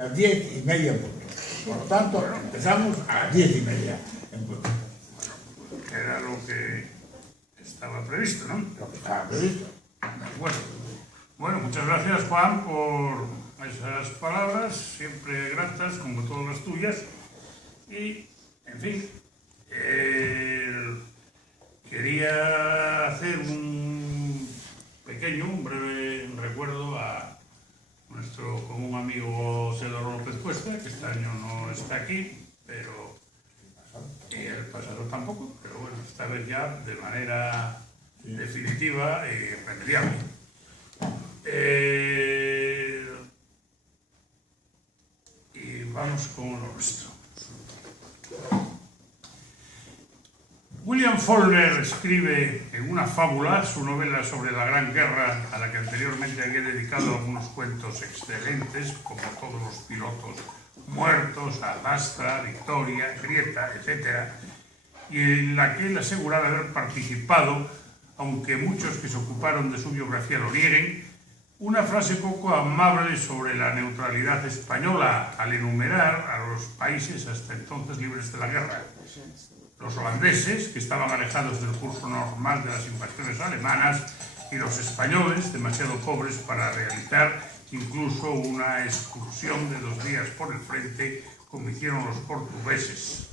A las 10:30 en punto. Por lo tanto, empezamos a las 10:30 en punto. Era lo que estaba previsto, ¿no? Lo que estaba previsto. Bueno, muchas gracias, Juan, por esas palabras, siempre gratas, como todas las tuyas. Y, en fin, quería hacer un breve recuerdo a nuestro común amigo Cedro López Cuesta, que este año no está aquí, pero y el pasado tampoco, pero bueno, esta vez ya de manera definitiva y irremediable. Y vamos con lo nuestro. William Faulkner escribe en una fábula su novela sobre la Gran Guerra, a la que anteriormente había dedicado algunos cuentos excelentes, como Todos los pilotos muertos, Adastra, Victoria, Grieta, etc., y en la que él aseguraba haber participado, aunque muchos que se ocuparon de su biografía lo nieguen, una frase poco amable sobre la neutralidad española al enumerar a los países hasta entonces libres de la guerra. Los holandeses, que estaban alejados del curso normal de las invasiones alemanas, y los españoles, demasiado pobres para realizar incluso una excursión de 2 días por el frente, como hicieron los portugueses.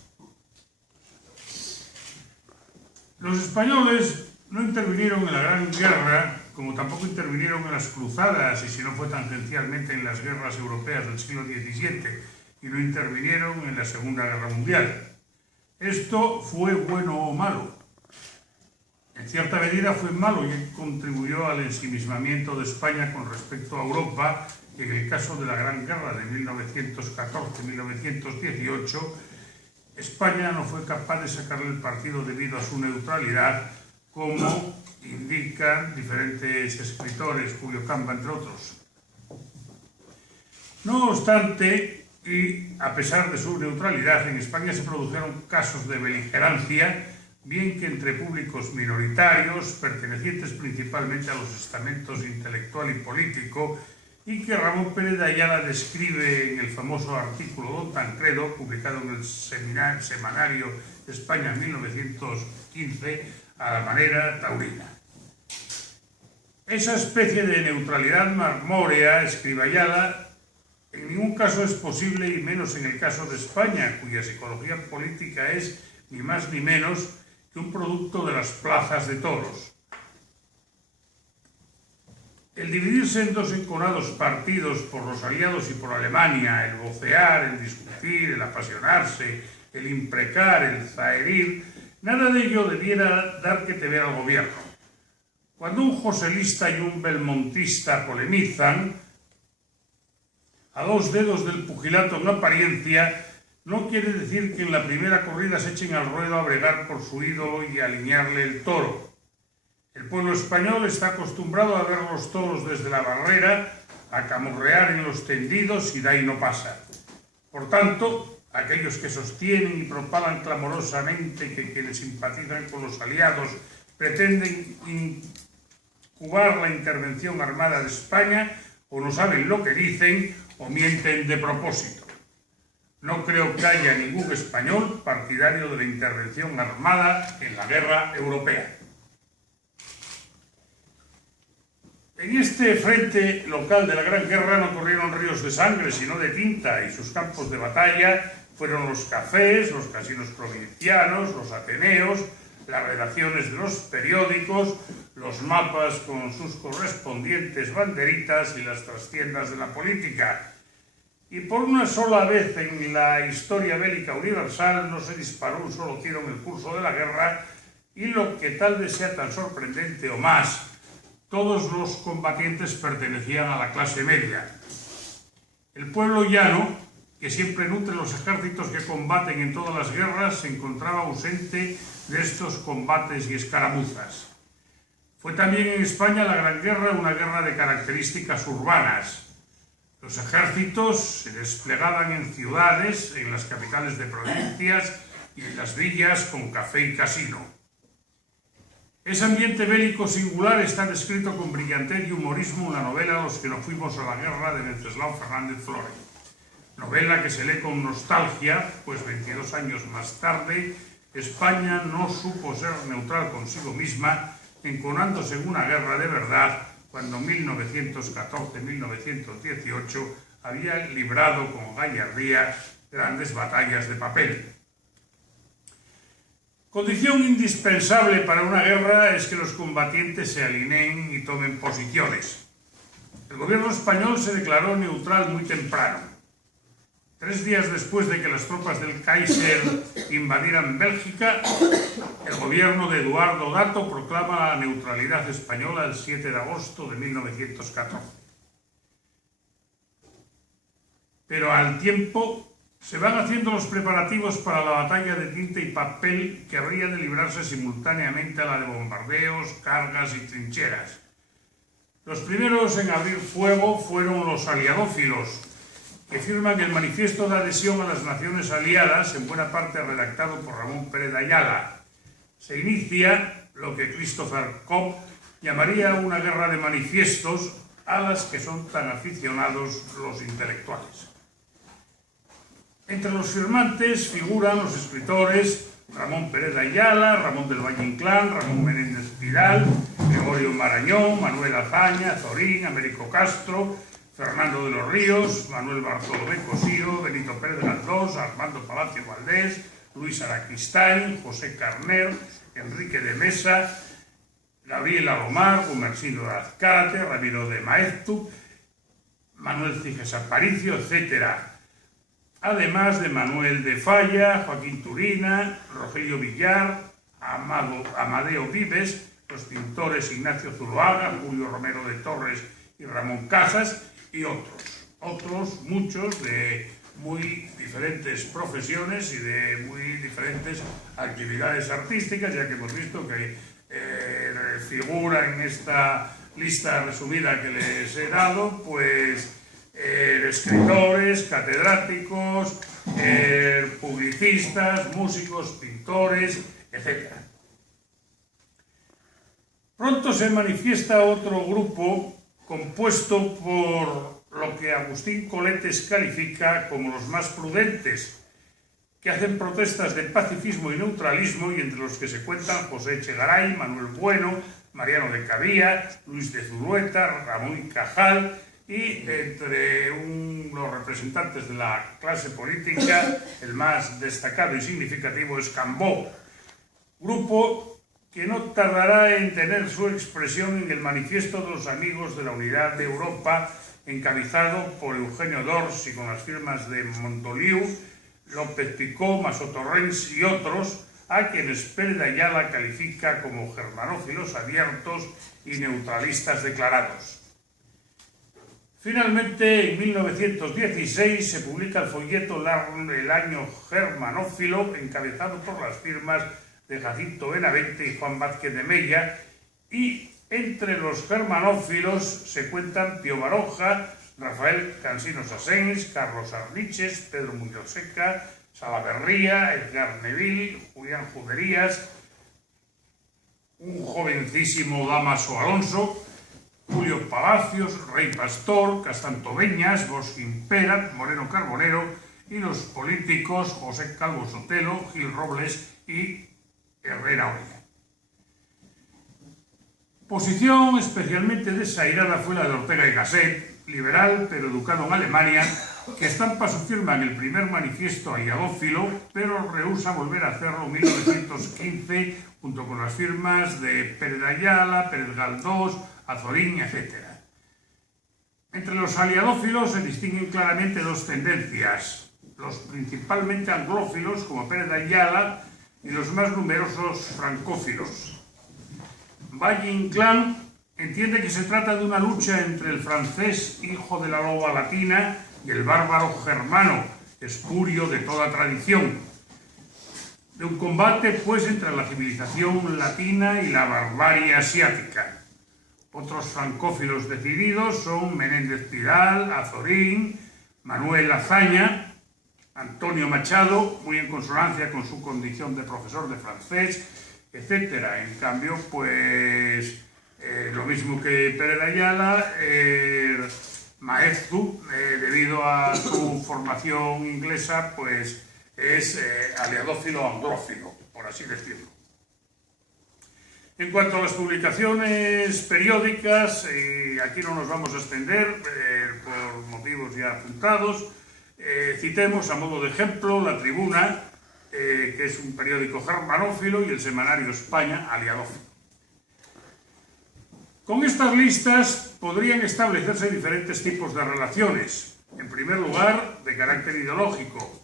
Los españoles no intervinieron en la Gran Guerra, como tampoco intervinieron en las cruzadas, y si no fue tangencialmente en las guerras europeas del siglo XVII, y no intervinieron en la Segunda Guerra Mundial. Esto fue bueno o malo. En cierta medida fue malo y contribuyó al ensimismamiento de España con respecto a Europa, y en el caso de la Gran Guerra de 1914-1918, España no fue capaz de sacarle el partido debido a su neutralidad, como indican diferentes escritores, Julio Camba, entre otros. No obstante, y a pesar de su neutralidad, en España se produjeron casos de beligerancia, bien que entre públicos minoritarios, pertenecientes principalmente a los estamentos intelectual y político, y que Ramón Pérez de Ayala describe en el famoso artículo Don Tancredo, publicado en el Semanario de España en 1915, a la manera taurina. Esa especie de neutralidad marmórea, escribe Ayala, en ningún caso es posible, y menos en el caso de España, cuya psicología política es ni más ni menos que un producto de las plazas de toros. El dividirse en 2 enconados partidos por los aliados y por Alemania, el vocear, el discutir, el apasionarse, el imprecar, el zaherir, nada de ello debiera dar que temer al gobierno. Cuando un joselista y un belmontista polemizan, a 2 dedos del pugilato en apariencia, no quiere decir que en la primera corrida se echen al ruedo a bregar por su ídolo y a alinearle el toro. El pueblo español está acostumbrado a ver los toros desde la barrera, a camurrear en los tendidos y de ahí no pasa. Por tanto, aquellos que sostienen y propagan clamorosamente que quienes simpatizan con los aliados pretenden incubar la intervención armada de España, o no saben lo que dicen o mienten de propósito. No creo que haya ningún español partidario de la intervención armada en la guerra europea. En este frente local de la Gran Guerra no corrieron ríos de sangre, sino de tinta, y sus campos de batalla fueron los cafés, los casinos provincianos, los ateneos, las redacciones de los periódicos, los mapas con sus correspondientes banderitas y las trastiendas de la política. Y por una sola vez en la historia bélica universal no se disparó un solo tiro en el curso de la guerra, y lo que tal vez sea tan sorprendente o más, todos los combatientes pertenecían a la clase media. El pueblo llano, que siempre nutre los ejércitos que combaten en todas las guerras, se encontraba ausente de estos combates y escaramuzas. Fue también en España la Gran Guerra una guerra de características urbanas. Los ejércitos se desplegaban en ciudades, en las capitales de provincias y en las villas con café y casino. Ese ambiente bélico singular está descrito con brillantez y humorismo en la novela Los que no fuimos a la guerra de Wenceslao Fernández Flórez. novela que se lee con nostalgia, pues 22 años más tarde, España no supo ser neutral consigo misma, enconándose en una guerra de verdad, cuando en 1914-1918 había librado con gallardía grandes batallas de papel. Condición indispensable para una guerra es que los combatientes se alineen y tomen posiciones. El gobierno español se declaró neutral muy temprano. 3 días después de que las tropas del Kaiser invadieran Bélgica, el gobierno de Eduardo Dato proclama la neutralidad española el 7 de agosto de 1914. Pero al tiempo se van haciendo los preparativos para la batalla de tinta y papel que habría de librarse simultáneamente a la de bombardeos, cargas y trincheras. Los primeros en abrir fuego fueron los aliadófilos, que firman el manifiesto de adhesión a las Naciones Aliadas, en buena parte redactado por Ramón Pérez de Ayala. Se inicia lo que Christopher Cobb llamaría una guerra de manifiestos a las que son tan aficionados los intelectuales. Entre los firmantes figuran los escritores Ramón Pérez de Ayala, Ramón del Valle Inclán, Ramón Menéndez Pidal, Gregorio Marañón, Manuel Azaña, Zorín, Américo Castro, Fernando de los Ríos, Manuel Bartolomé Cosío, Benito Pérez de Galdós, Armando Palacio Valdés, Luis Araquistain, José Carner, Enrique de Mesa, Gabriel Alomar, Gumersindo de Azcárate, Ramiro de Maeztu, Manuel Ciges Aparicio, etc. Además de Manuel de Falla, Joaquín Turina, Rogelio Villar, Amadeo Vives, los pintores Ignacio Zuloaga, Julio Romero de Torres y Ramón Casas, y otros muchos de muy diferentes profesiones y de muy diferentes actividades artísticas, ya que hemos visto que figura en esta lista resumida que les he dado, pues escritores, catedráticos, publicistas, músicos, pintores, etc. Pronto se manifiesta otro grupo compuesto por lo que Agustín Coletes califica como los más prudentes, que hacen protestas de pacifismo y neutralismo, y entre los que se cuentan José Echegaray, Manuel Bueno, Mariano de Cabía, Luis de Zulueta, Ramón y Cajal, y entre los representantes de la clase política, el más destacado y significativo es Cambó, grupo que no tardará en tener su expresión en el Manifiesto de los Amigos de la Unidad de Europa, encabezado por Eugenio Dors y con las firmas de Montoliu, López Picó, Maso Torrents y otros, a quienes Pérez de Ayala califica como germanófilos abiertos y neutralistas declarados. Finalmente, en 1916 se publica el folleto El Año Germanófilo, encabezado por las firmas de Jacinto Benavente y Juan Vázquez de Mella, y entre los germanófilos se cuentan Pío Baroja, Rafael Cansinos Asens, Carlos Arniches, Pedro Muñoz Seca, Salaverría, Edgar Neville, Julián Juderías, un jovencísimo Dámaso Alonso, Julio Palacios, Rey Pastor, Castanto Beñas, Bosquín Pera, Moreno Carbonero, y los políticos José Calvo Sotelo, Gil Robles y Herrera Oria. Posición especialmente desairada fue la de Ortega y Gasset, liberal pero educado en Alemania, que estampa su firma en el primer manifiesto aliadófilo, pero rehúsa volver a hacerlo en 1915, junto con las firmas de Pérez de Ayala, Pérez Galdós, Azorín, etc. Entre los aliadófilos se distinguen claramente dos tendencias: los principalmente anglófilos, como Pérez de Ayala, y los más numerosos francófilos. Valle Inclán entiende que se trata de una lucha entre el francés hijo de la loba latina y el bárbaro germano, espurio de toda tradición. De un combate, pues, entre la civilización latina y la barbarie asiática. Otros francófilos decididos son Menéndez Pidal, Azorín, Manuel Azaña, Antonio Machado, muy en consonancia con su condición de profesor de francés, etc. En cambio, pues, lo mismo que Pérez de Ayala, Maeztu, debido a su formación inglesa, pues es aliadófilo anglófilo, por así decirlo. En cuanto a las publicaciones periódicas, aquí no nos vamos a extender por motivos ya apuntados. Citemos a modo de ejemplo La Tribuna, que es un periódico germanófilo, y el semanario España, aliadófilo. Con estas listas podrían establecerse diferentes tipos de relaciones, en primer lugar de carácter ideológico,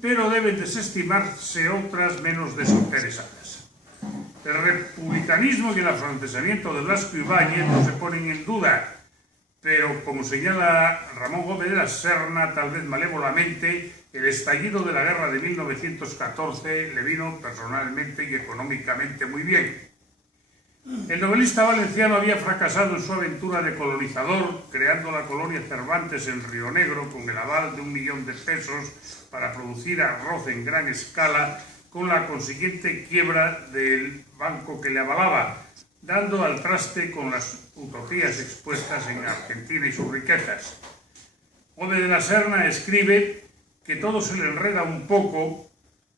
pero deben desestimarse otras menos desinteresadas. El republicanismo y el afrancesamiento de Blasco Ibáñez no se ponen en duda, pero como señala Ramón Gómez de la Serna, tal vez malévolamente, el estallido de la guerra de 1914 le vino personalmente y económicamente muy bien. El novelista valenciano había fracasado en su aventura de colonizador, creando la colonia Cervantes en Río Negro con el aval de 1 millón de pesos para producir arroz en gran escala, con la consiguiente quiebra del banco que le avalaba, dando al traste con las utopías expuestas en Argentina y sus riquezas. Gómez de la Serna escribe que todo se le enreda un poco,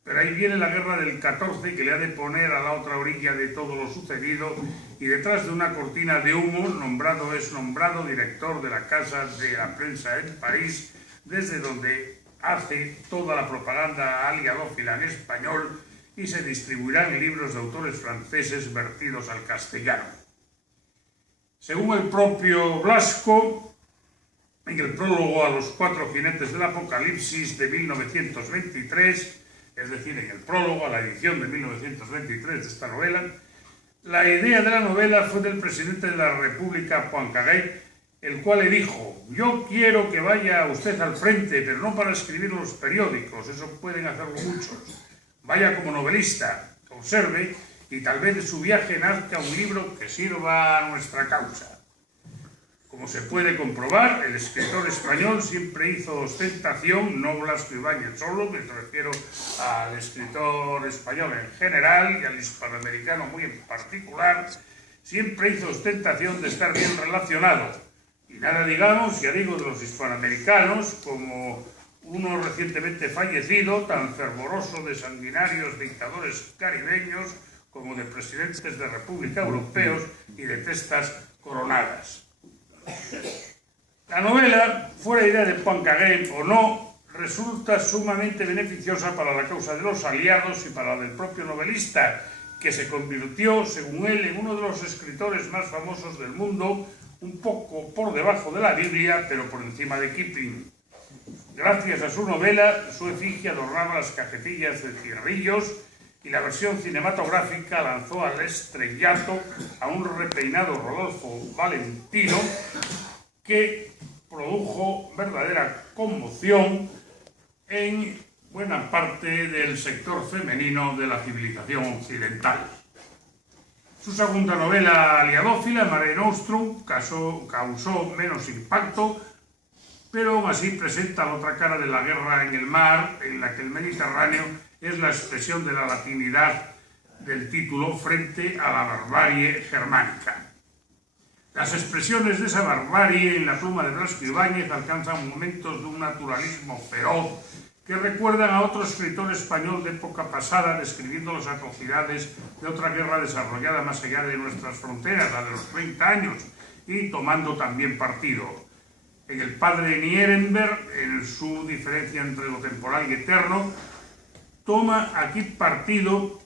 pero ahí viene la guerra del 14 que le ha de poner a la otra orilla de todo lo sucedido, y detrás de una cortina de humo nombrado director de la Casa de la Prensa en París, desde donde hace toda la propaganda aliadófila en español, y se distribuirán libros de autores franceses vertidos al castellano. Según el propio Blasco, en el prólogo a Los 4 jinetes del Apocalipsis de 1923, es decir, en el prólogo a la edición de 1923 de esta novela, la idea de la novela fue del presidente de la República, Poincaré, el cual le dijo: yo quiero que vaya usted al frente, pero no para escribir los periódicos, eso pueden hacerlo muchos. Vaya como novelista, observe, y tal vez de su viaje nazca un libro que sirva a nuestra causa. Como se puede comprobar, el escritor español siempre hizo ostentación, no Blasco Ibáñez solo, me refiero al escritor español en general y al hispanoamericano muy en particular, siempre hizo ostentación de estar bien relacionado. Y nada digamos, ya digo, de los hispanoamericanos, como uno recientemente fallecido, tan fervoroso de sanguinarios dictadores caribeños como de presidentes de República europeos y de testas coronadas. La novela, fuera idea de Poincaré o no, resulta sumamente beneficiosa para la causa de los aliados y para la del propio novelista, que se convirtió, según él, en uno de los escritores más famosos del mundo, un poco por debajo de la Biblia, pero por encima de Kipling. Gracias a su novela, su efigie adornaba las cajetillas de cierrillos, y la versión cinematográfica lanzó al estrellato a un repeinado Rodolfo Valentino, que produjo verdadera conmoción en buena parte del sector femenino de la civilización occidental. Su segunda novela aliadófila, Mare Nostrum, causó menos impacto, pero aún así presenta la otra cara de la guerra en el mar, en la que el Mediterráneo es la expresión de la latinidad del título frente a la barbarie germánica. Las expresiones de esa barbarie en la pluma de Blasco Ibáñez alcanzan momentos de un naturalismo feroz que recuerdan a otro escritor español de época pasada describiendo las atrocidades de otra guerra desarrollada más allá de nuestras fronteras, la de los 30 años, y tomando también partido. En El padre Nierenberg, en su diferencia entre lo temporal y eterno, toma aquí partido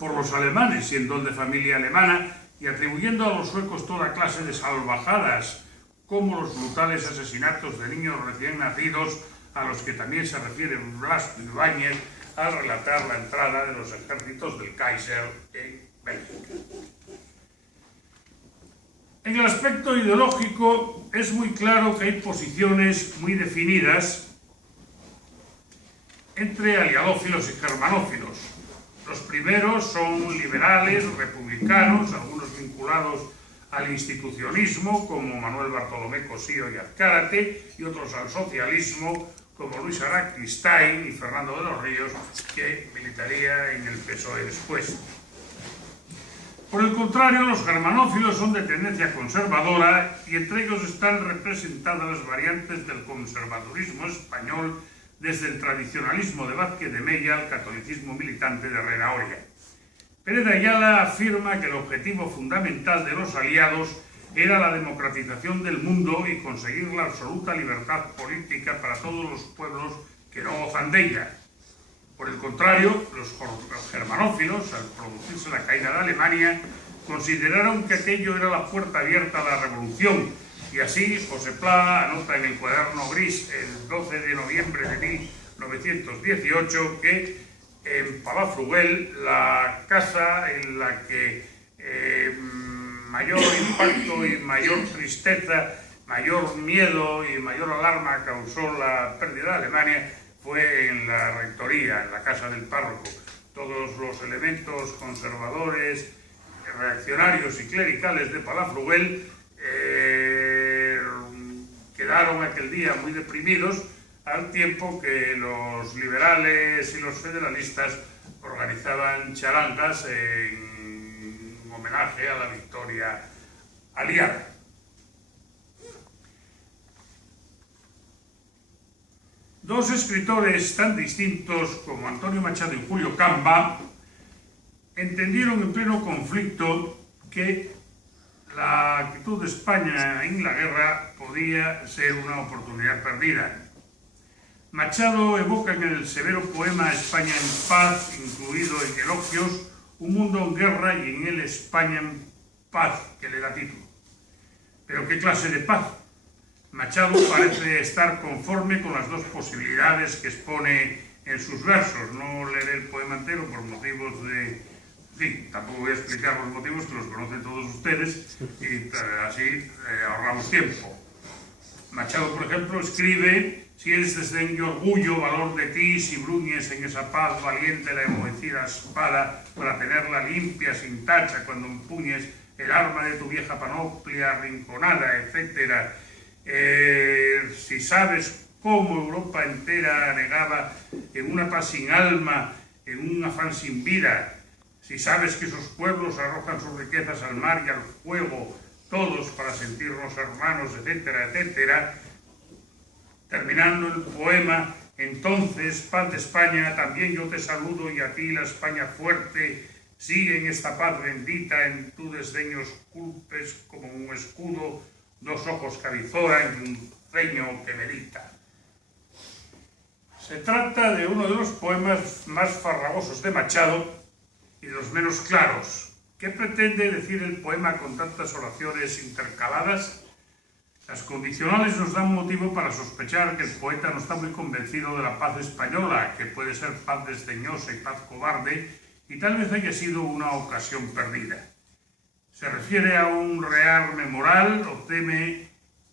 por los alemanes, siendo el de familia alemana, y atribuyendo a los suecos toda clase de salvajadas, como los brutales asesinatos de niños recién nacidos, a los que también se refiere Blasco Ibáñez al relatar la entrada de los ejércitos del Kaiser en Bélgica. En el aspecto ideológico es muy claro que hay posiciones muy definidas entre aliadófilos y germanófilos. Los primeros son liberales, republicanos, algunos vinculados al institucionismo, como Manuel Bartolomé Cosío y Azcárate, y otros al socialismo, como Luis Araquistáin y Fernando de los Ríos, que militaría en el PSOE después. Por el contrario, los germanófilos son de tendencia conservadora y entre ellos están representadas las variantes del conservadurismo español desde el tradicionalismo de Vázquez de Mella al catolicismo militante de Herrera Oria. Pérez de Ayala afirma que el objetivo fundamental de los aliados era la democratización del mundo y conseguir la absoluta libertad política para todos los pueblos que no gozan de ella. Por el contrario, los germanófilos, al producirse la caída de Alemania, consideraron que aquello era la puerta abierta a la revolución, y así José Pla anota en el cuaderno gris el 12 de noviembre de 1918 que en Palafrugell, la casa en la que mayor impacto y mayor tristeza, mayor miedo y mayor alarma causó la pérdida de Alemania, fue en la rectoría, en la casa del párroco. Todos los elementos conservadores, reaccionarios y clericales de Palafrugell quedaron aquel día muy deprimidos, al tiempo que los liberales y los federalistas organizaban charangas en homenaje a la victoria aliada. Dos escritores tan distintos como Antonio Machado y Julio Camba entendieron en pleno conflicto que la actitud de España en la guerra podía ser una oportunidad perdida. Machado evoca en el severo poema España en paz, incluido en Elogios, un mundo en guerra y en él España en paz, que le da título. ¿Pero qué clase de paz? Machado parece estar conforme con las dos posibilidades que expone en sus versos. No leeré el poema entero por motivos de... Sí, tampoco voy a explicar los motivos, que los conocen todos ustedes, y así ahorramos tiempo. Machado, por ejemplo, escribe: si eres desdén y orgullo, valor de ti, si bruñes en esa paz valiente la enmohecida espada, para tenerla limpia, sin tacha, cuando empuñes el arma de tu vieja panoplia arrinconada, etc. Si sabes cómo Europa entera negaba en una paz sin alma, en un afán sin vida, si sabes que esos pueblos arrojan sus riquezas al mar y al fuego, todos para sentirnos hermanos, etcétera, etcétera. Terminando el poema: entonces, paz de España, también yo te saludo, y a ti la España fuerte, sigue en esta paz bendita, en tu desdeño esculpes como un escudo, dos ojos que avizoran y un ceño que medita. Se trata de uno de los poemas más farragosos de Machado y de los menos claros. ¿Qué pretende decir el poema con tantas oraciones intercaladas? Las condicionales nos dan motivo para sospechar que el poeta no está muy convencido de la paz española, que puede ser paz desdeñosa y paz cobarde, y tal vez haya sido una ocasión perdida. Se refiere a un rearme moral o teme,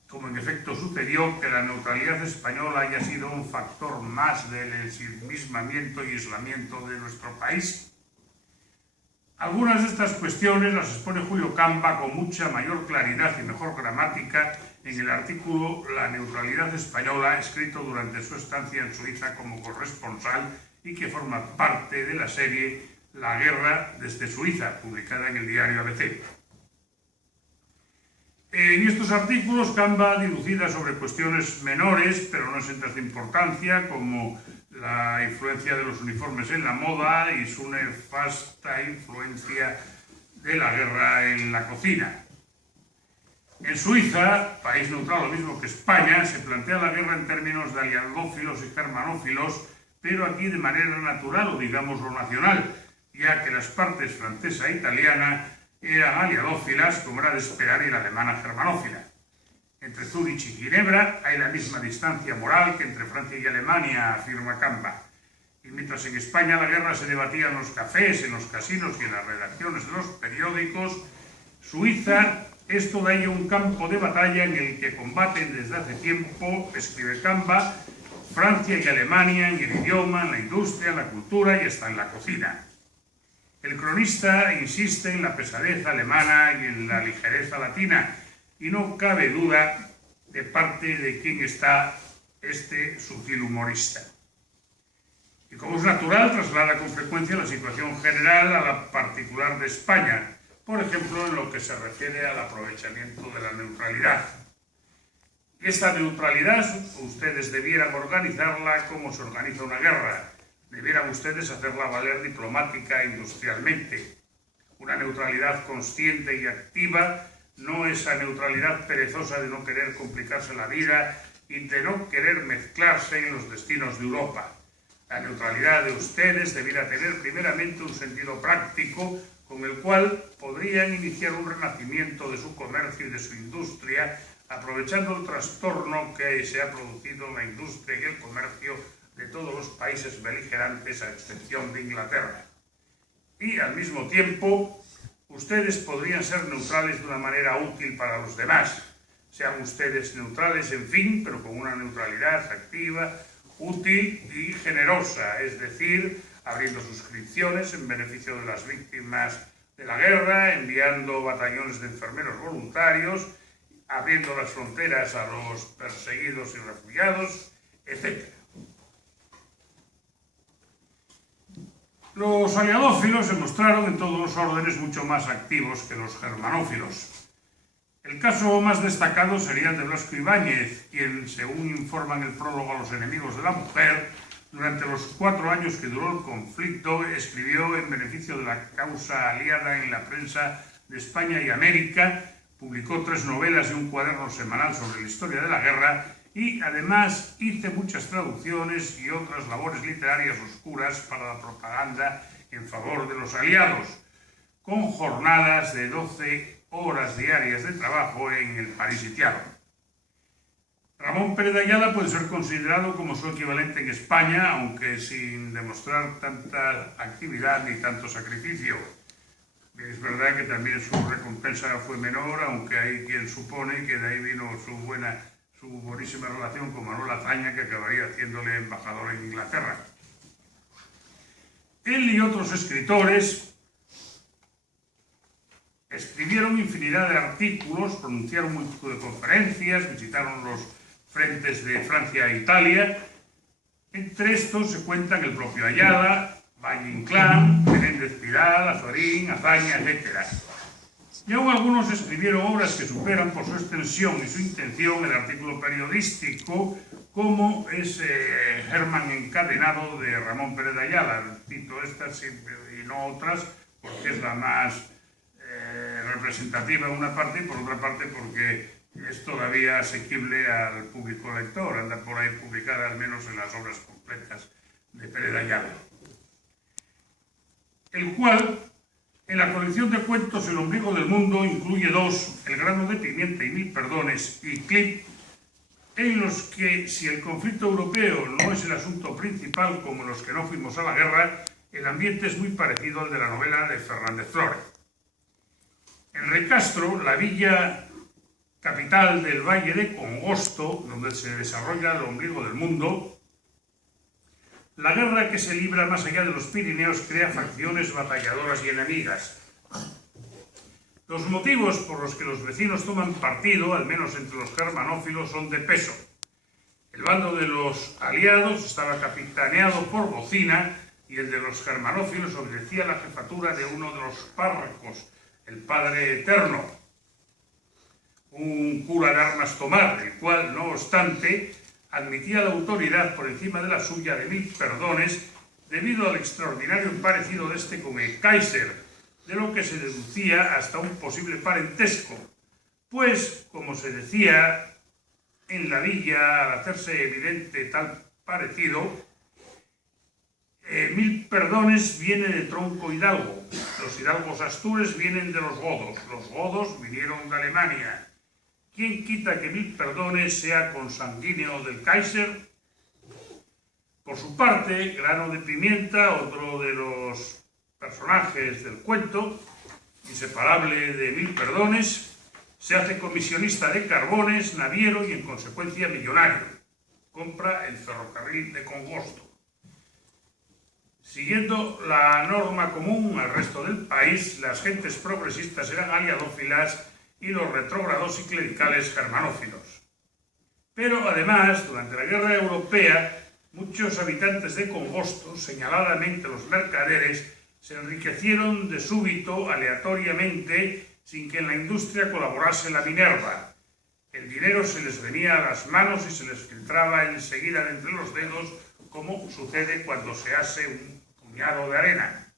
como en efecto sucedió, que la neutralidad española haya sido un factor más del ensimismamiento y aislamiento de nuestro país. Algunas de estas cuestiones las expone Julio Camba con mucha mayor claridad y mejor gramática en el artículo La neutralidad española, escrito durante su estancia en Suiza como corresponsal y que forma parte de la serie La guerra desde Suiza, publicada en el diario ABC. En estos artículos Camba dilucida sobre cuestiones menores, pero no exentas de importancia, como la influencia de los uniformes en la moda y su nefasta influencia de la guerra en la cocina. En Suiza, país neutral lo mismo que España, se plantea la guerra en términos de aliadófilos y germanófilos, pero aquí de manera natural o digámoslo nacional, ya que las partes francesa e italiana eran aliadófilas, como era de esperar, y la alemana germanófila. Entre Zúrich y Ginebra hay la misma distancia moral que entre Francia y Alemania, afirma Camba. Y mientras en España la guerra se debatía en los cafés, en los casinos y en las redacciones de los periódicos, Suiza es todo ello un campo de batalla en el que combaten desde hace tiempo, escribe Camba, Francia y Alemania en el idioma, en la industria, en la cultura y hasta en la cocina. El cronista insiste en la pesadez alemana y en la ligereza latina, y no cabe duda de parte de quién está este sutil humorista. Y como es natural, traslada con frecuencia la situación general a la particular de España, por ejemplo, en lo que se refiere al aprovechamiento de la neutralidad. Esta neutralidad ustedes debieran organizarla como se organiza una guerra. Debieran ustedes hacerla valer diplomática e industrialmente. Una neutralidad consciente y activa, no esa neutralidad perezosa de no querer complicarse la vida y de no querer mezclarse en los destinos de Europa. La neutralidad de ustedes debiera tener primeramente un sentido práctico con el cual podrían iniciar un renacimiento de su comercio y de su industria, aprovechando el trastorno que se ha producido en la industria y el comercio de todos los países beligerantes, a excepción de Inglaterra. Y al mismo tiempo, ustedes podrían ser neutrales de una manera útil para los demás. Sean ustedes neutrales, en fin, pero con una neutralidad activa, útil y generosa, es decir, abriendo suscripciones en beneficio de las víctimas de la guerra, enviando batallones de enfermeros voluntarios, abriendo las fronteras a los perseguidos y refugiados, etc. Los aliadófilos se mostraron en todos los órdenes mucho más activos que los germanófilos. El caso más destacado sería el de Blasco Ibáñez, quien, según informa en el prólogo a los enemigos de la mujer, durante los 4 años que duró el conflicto, escribió en beneficio de la causa aliada en la prensa de España y América, publicó 3 novelas y un cuaderno semanal sobre la historia de la guerra y, además, hizo muchas traducciones y otras labores literarias oscuras para la propaganda en favor de los aliados, con jornadas de 12 horas diarias de trabajo en el París sitiado. Ramón Pérez de Ayala puede ser considerado como su equivalente en España, aunque sin demostrar tanta actividad ni tanto sacrificio. Es verdad que también su recompensa fue menor, aunque hay quien supone que de ahí vino su buenísima relación con Manuel Azaña, que acabaría haciéndole embajador en Inglaterra. Él y otros escritores escribieron infinidad de artículos, pronunciaron multitud de conferencias, visitaron los frentes de Francia e Italia. Entre estos se cuentan el propio Ayala, Valle Inclán, Menéndez Pidal, Azorín, Azaña, etc. Y aún algunos escribieron obras que superan por su extensión y su intención el artículo periodístico, como es Germán encadenado de Ramón Pérez de Ayala. Cito estas y no otras porque es la más representativa en una parte y por otra parte porque es todavía asequible al público lector, anda por ahí publicada al menos en las obras completas de Pérez de Ayala. El cual, en la colección de cuentos El ombligo del mundo, incluye 2, El grano de pimienta y 1000 perdones y Clip, en los que, si el conflicto europeo no es el asunto principal como los que no fuimos a la guerra, el ambiente es muy parecido al de la novela de Fernández Flórez. En Recastro, la villa capital del Valle de Congosto, donde se desarrolla el ombligo del mundo, la guerra que se libra más allá de los Pirineos crea facciones batalladoras y enemigas. Los motivos por los que los vecinos toman partido, al menos entre los germanófilos, son de peso. El bando de los aliados estaba capitaneado por Bocina y el de los germanófilos obedecía la jefatura de uno de los párrocos, el Padre Eterno, un cura de armas tomar, el cual, no obstante, admitía la autoridad por encima de la suya de 1000 perdones debido al extraordinario parecido de este con el Kaiser, de lo que se deducía hasta un posible parentesco, pues, como se decía en la villa, al hacerse evidente tal parecido, 1000 perdones viene de tronco hidalgo, los hidalgos astures vienen de los godos vinieron de Alemania. ¿Quién quita que 1000 perdones sea consanguíneo del Kaiser? Por su parte, Grano de Pimienta, otro de los personajes del cuento, inseparable de 1000 perdones, se hace comisionista de carbones, naviero y en consecuencia millonario. Compra el ferrocarril de Congosto. Siguiendo la norma común al resto del país, las gentes progresistas eran aliadófilas y los retrógrados y clericales germanófilos. Pero además, durante la Guerra Europea, muchos habitantes de Congosto, señaladamente los mercaderes, se enriquecieron de súbito, aleatoriamente, sin que en la industria colaborase la Minerva. El dinero se les venía a las manos y se les filtraba enseguida de entre los dedos, como sucede cuando se hace un puñado de arena.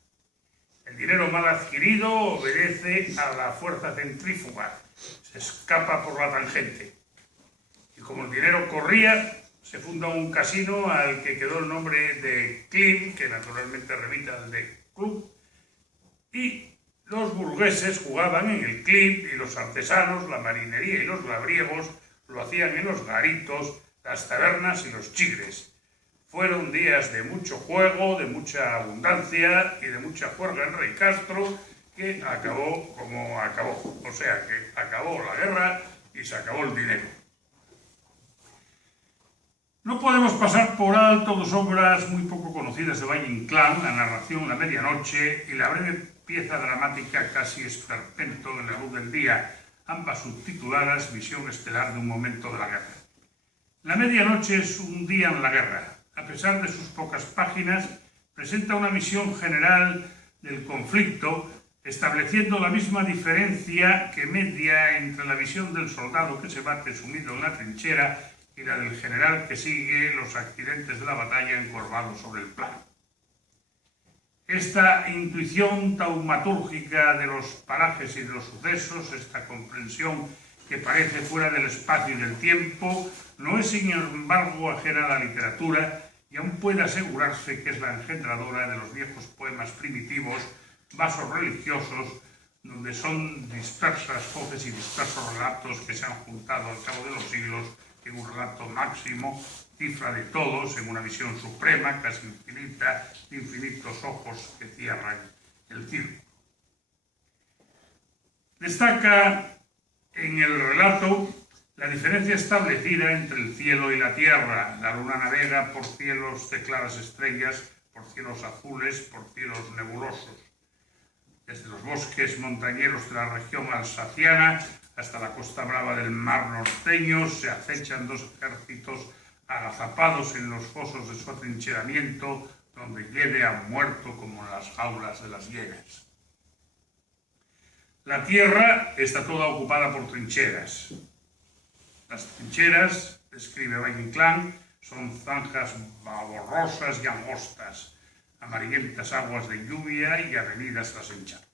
El dinero mal adquirido obedece a la fuerza centrífuga, se escapa por la tangente. Y como el dinero corría, se funda un casino al que quedó el nombre de Club, que naturalmente remite al de club, y los burgueses jugaban en el club y los artesanos, la marinería y los labriegos lo hacían en los garitos, las tabernas y los chigres. Fueron días de mucho juego, de mucha abundancia y de mucha juerga en Rey Castro, que acabó como acabó. O sea, que acabó la guerra y se acabó el dinero. No podemos pasar por alto dos obras muy poco conocidas de Valle Inclán, la narración La medianoche y la breve pieza dramática Casi esperpento en la luz del día, ambas subtituladas Visión estelar de un momento de la guerra. La medianoche es un día en la guerra. A pesar de sus pocas páginas, presenta una visión general del conflicto, estableciendo la misma diferencia que media entre la visión del soldado que se bate sumido en la trinchera y la del general que sigue los accidentes de la batalla encorvado sobre el plano. Esta intuición taumatúrgica de los parajes y de los sucesos, esta comprensión que parece fuera del espacio y del tiempo, no es sin embargo ajena a la literatura y aún puede asegurarse que es la engendradora de los viejos poemas primitivos, vasos religiosos, donde son dispersas voces y dispersos relatos que se han juntado al cabo de los siglos en un relato máximo, cifra de todos, en una visión suprema, casi infinita, de infinitos ojos que cierran el círculo. Destaca en el relato la diferencia establecida entre el cielo y la tierra. La luna navega por cielos de claras estrellas, por cielos azules, por cielos nebulosos. Desde los bosques montañeros de la región alsaciana hasta la costa brava del mar norteño se acechan dos ejércitos agazapados en los fosos de su atrincheramiento, donde hiede a muerto como en las jaulas de las hienas. La tierra está toda ocupada por trincheras. Las trincheras, describe Valle Inclán, son zanjas borrosas y angostas, amarillentas aguas de lluvia y avenidas las encharcan.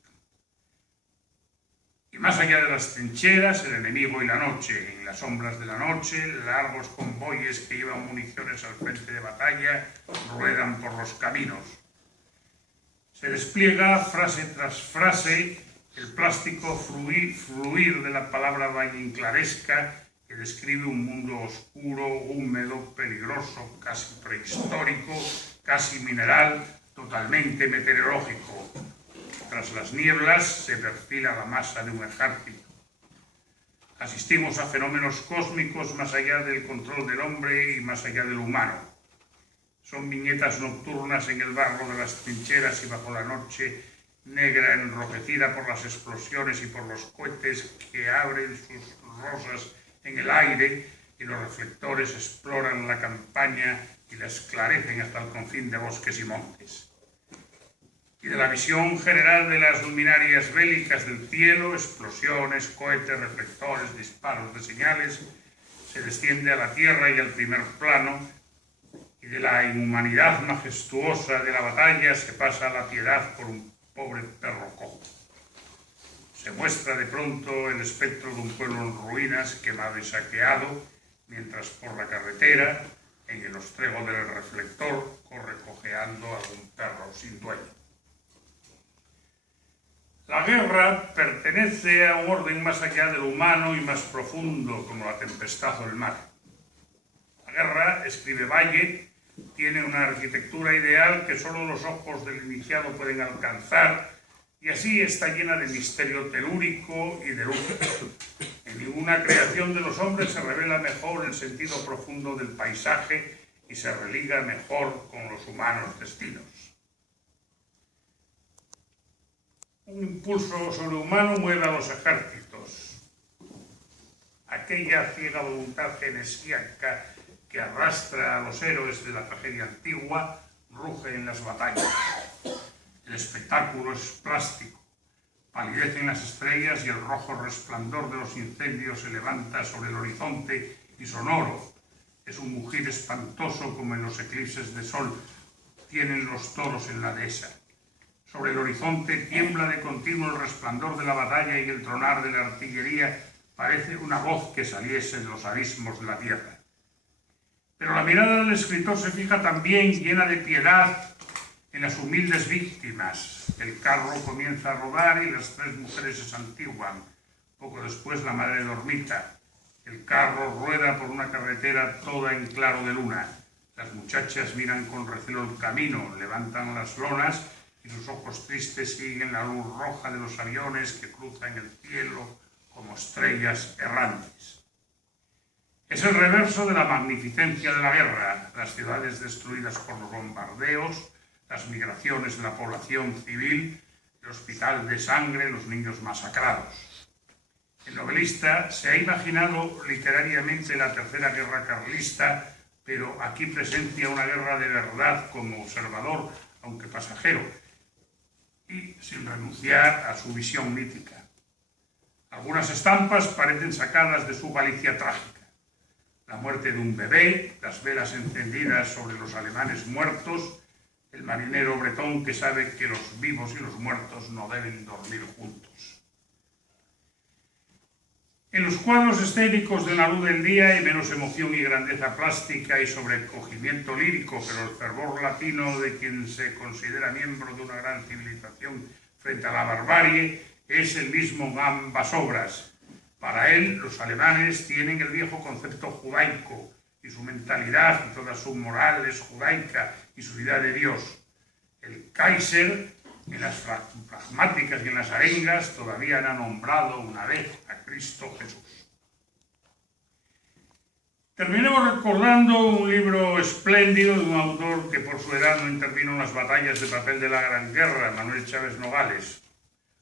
Y más allá de las trincheras, el enemigo y la noche. En las sombras de la noche, largos convoyes que llevan municiones al frente de batalla ruedan por los caminos. Se despliega frase tras frase el plástico fluir de la palabra valleinclaresca que describe un mundo oscuro, húmedo, peligroso, casi prehistórico, casi mineral, totalmente meteorológico. Tras las nieblas se perfila la masa de un ejército. Asistimos a fenómenos cósmicos más allá del control del hombre y más allá del humano. Son viñetas nocturnas en el barro de las trincheras y bajo la noche negra enrojecida por las explosiones y por los cohetes que abren sus rosas en el aire y los reflectores exploran la campaña y la esclarecen hasta el confín de bosques y montes. Y de la visión general de las luminarias bélicas del cielo, explosiones, cohetes, reflectores, disparos de señales, se desciende a la tierra y al primer plano, y de la inhumanidad majestuosa de la batalla se pasa a la piedad por un pobre perro cojo. Se muestra de pronto el espectro de un pueblo en ruinas, quemado y saqueado, mientras por la carretera, en el ostrego del reflector, corre cojeando algún perro sin dueño. La guerra pertenece a un orden más allá de lo humano y más profundo, como la tempestad o el mar. La guerra, escribe Valle, tiene una arquitectura ideal que solo los ojos del iniciado pueden alcanzar y así está llena de misterio telúrico y de luz. En ninguna creación de los hombres se revela mejor el sentido profundo del paisaje y se religa mejor con los humanos destinos. Un impulso sobrehumano mueve a los ejércitos. Aquella ciega voluntad genesíaca que arrastra a los héroes de la tragedia antigua ruge en las batallas. El espectáculo es plástico. Palidecen las estrellas y el rojo resplandor de los incendios se levanta sobre el horizonte y sonoro. Es un mugir espantoso como en los eclipses de sol tienen los toros en la dehesa. Sobre el horizonte tiembla de continuo el resplandor de la batalla y el tronar de la artillería parece una voz que saliese de los abismos de la tierra. Pero la mirada del escritor se fija también, llena de piedad, en las humildes víctimas. El carro comienza a rodar y las tres mujeres se santiguan. Poco después la madre dormita. El carro rueda por una carretera toda en claro de luna. Las muchachas miran con recelo el camino, levantan las lonas y sus ojos tristes siguen la luz roja de los aviones que cruzan el cielo como estrellas errantes. Es el reverso de la magnificencia de la guerra, las ciudades destruidas por los bombardeos, las migraciones de la población civil, el hospital de sangre, los niños masacrados. El novelista se ha imaginado literariamente la Tercera Guerra Carlista, pero aquí presencia una guerra de verdad como observador, aunque pasajero, y sin renunciar a su visión mítica. Algunas estampas parecen sacadas de su Galicia trágica. La muerte de un bebé, las velas encendidas sobre los alemanes muertos, el marinero bretón que sabe que los vivos y los muertos no deben dormir juntos. En los cuadros escénicos de La luz del día hay menos emoción y grandeza plástica y sobrecogimiento lírico, pero el fervor latino de quien se considera miembro de una gran civilización frente a la barbarie es el mismo en ambas obras. Para él, los alemanes tienen el viejo concepto judaico y su mentalidad y toda su moral es judaica y su idea de Dios. El Kaiser, en las pragmáticas y en las arengas, todavía no ha nombrado una vez a Cristo Jesús. Terminemos recordando un libro espléndido de un autor que por su edad no intervino en las batallas de papel de la Gran Guerra, Manuel Chávez Nogales.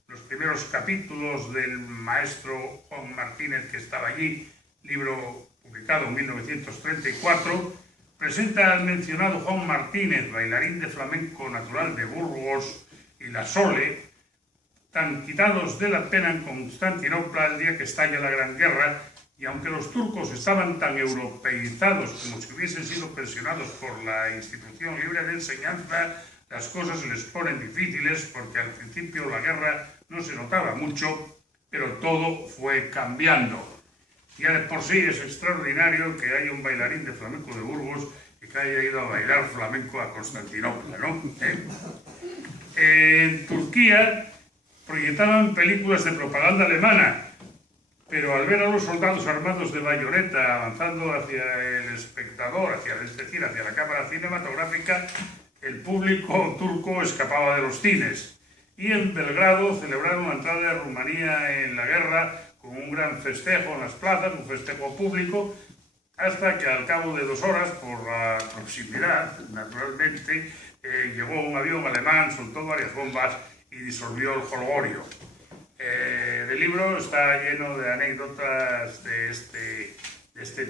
Los primeros capítulos del maestro Juan Martínez, que estaba allí, libro publicado en 1934, presenta al mencionado Juan Martínez, bailarín de flamenco natural de Burgos y La Sole, tan quitados de la pena en Constantinopla el día que estalla la Gran Guerra, y aunque los turcos estaban tan europeizados como si hubiesen sido presionados por la institución libre de enseñanza, las cosas se les ponen difíciles porque al principio la guerra no se notaba mucho, pero todo fue cambiando. Ya de por sí es extraordinario que haya un bailarín de flamenco de Burgos que haya ido a bailar flamenco a Constantinopla, ¿no? En Turquía proyectaban películas de propaganda alemana, pero al ver a los soldados armados de bayoneta avanzando hacia el espectador, es decir, hacia la cámara cinematográfica, el público turco escapaba de los cines. Y en Belgrado celebraron la entrada de Rumanía en la guerra con un gran festejo en las plazas, un festejo público, hasta que al cabo de 2 horas, por la proximidad, naturalmente, llegó un avión alemán, soltó varias bombas y disolvió el jolgorio. El libro está lleno de anécdotas de este